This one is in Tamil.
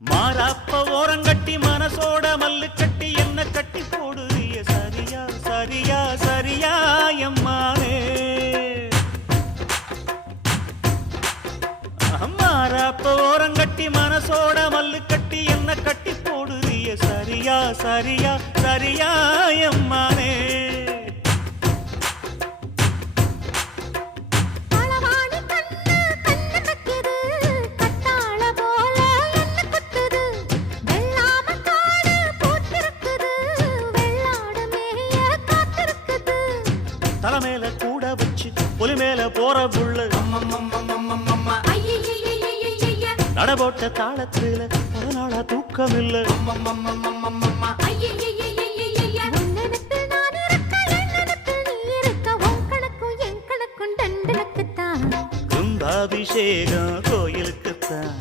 மாறாப்ப ஓரங்கட்டி மனசோட மல்லு கட்டி என்ன கட்டி போடுறிய சரியா சரியா சரியா எம்மானே மாறாப்ப ஓரங்கட்டி மனசோட மல்லு கட்டி என்ன கட்டி போடுறிய சரியா சரியா சரியா எம்மானே தலைமையில கூட வச்சு புலி மேல போற புள்ள நடபோட்ட தாளத்துல ஒரு நாளா தூக்கம் இல்ல கும்பாபிஷேகம் கோயிலுக்குத்தான்